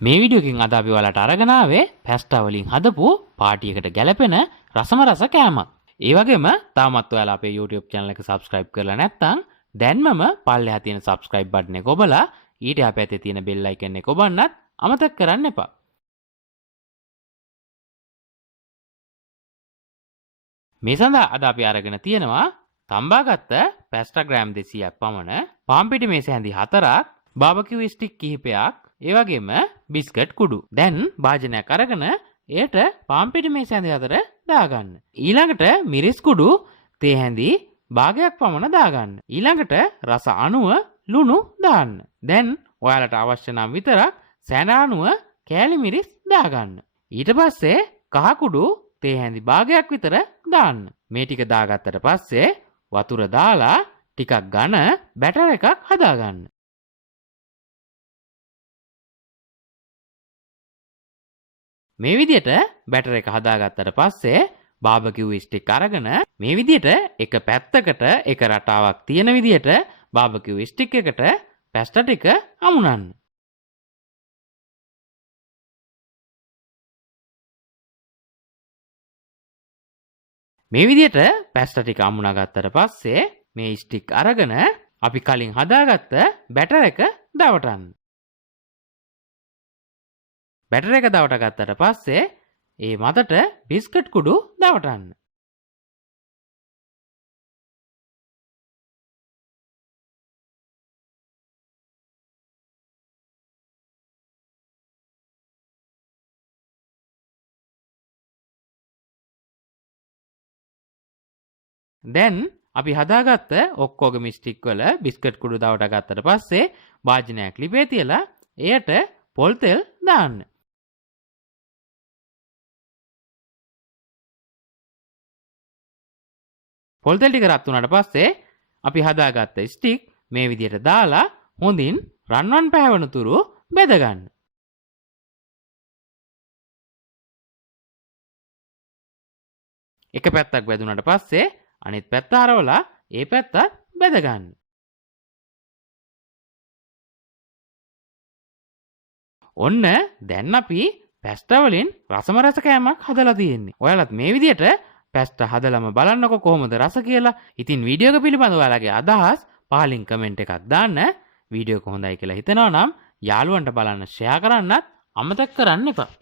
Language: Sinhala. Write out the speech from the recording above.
මේ වීඩියෝ එකෙන් අද අපි ඔයාලට අරගෙන ආවේ පැස්ටා වලින් හදපු පාටියකට ගැලපෙන රසම රස කෑමක්. ඒ වගේම තාමත් ඔයාලා අපේ YouTube channel එක subscribe කරලා නැත්නම් දැන්මම පල්ලෙහා තියෙන subscribe button එක ඔබලා ඊට එහා පැත්තේ තියෙන bell icon එක ඔබන්නත් අමතක කරන්න එපා. මේ සඳහා අද අපි අරගෙන තියෙනවා තම්බාගත්ත පැස්ටා ග්‍රෑම් 200ක් පමණ, පාන් පිටි මේස හැඳි 4ක්, බාබකියු ස්ටික් කිහිපයක්, ඒ වගේම බිස්කට් කුඩු. දැන් භාජනයක් අරගෙන එයට පාන් පිටි මේස හැඳි 4 දාගන්න. ඊළඟට මිරිස් කුඩු තේ හැඳි භාගයක් පමණ දාගන්න. ඊළඟට රස අණුව ලුණු දාන්න. දැන් ඔයාලට අවශ්‍ය නම් විතරක් සැන අණුව කෑලි මිරිස් දාගන්න. ඊට පස්සේ කහ කුඩු තේ හැඳි භාගයක් විතර දාන්න. මේ ටික දාගත්තට පස්සේ වතුර දාලා ටිකක් ඝන බැටර් එකක් හදාගන්න. මේ විදිහට බැටර් එක හදාගත්තට පස්සේ බාබකියු ස්ටික් අරගෙන මේ විදිහට එක පැත්තකට එක රටාවක් තියෙන විදිහට බාබකියු ස්ටික් එකට පැස්ටා ටික අමුණන්න. මේ විදිහට පැස්ටා ටික අමුණා ගත්තට පස්සේ මේ ස්ටික් අරගෙන අපි කලින් හදාගත්ත බැටර් එක දවටන්න. බැටර් එක දවට ගත්තට පස්සේ ඒ මතට බිස්කට් කුඩු දවටන්න. දැන් අපි හදාගත්ත ඔක්කොගම ස්ටික් වල බිස්කට් කුඩු දවට ගත්තට පස්සේ භාජනයක් ලිපේ තියලා එයට පොල් තෙල් දාන්න. පොල් තෙල් ටික රත් වුණාට පස්සේ අපි හදාගත්ත ස්ටික් මේ විදිහට දාලා හොඳින් රන්වන් පැහැවෙන තුරු බෙද ගන්න. එක පැත්තක් බෙදුනට පස්සේ අනිත් පැත්ත හරවලා ඒ පැත්තත් බෙද ගන්න. ඔන්න දැන් අපි පැස්ටා වලින් රසම රස කෑමක් හදලා තියෙන්නේ. ඔයාලත් මේ විදිහට පැස්ටා හදලම බලන්නකො කොහොමද රස කියලා. ඉතින් වීඩියෝ එක පිළිබඳව ඔයාලගේ අදහස් පහලින් කමෙන්ට් එකක් දාන්න. වීඩියෝ එක හොඳයි කියලා හිතනවා නම් යාළුවන්ට බලන්න ෂෙයා කරන්නත් අමතක කරන්න එපා.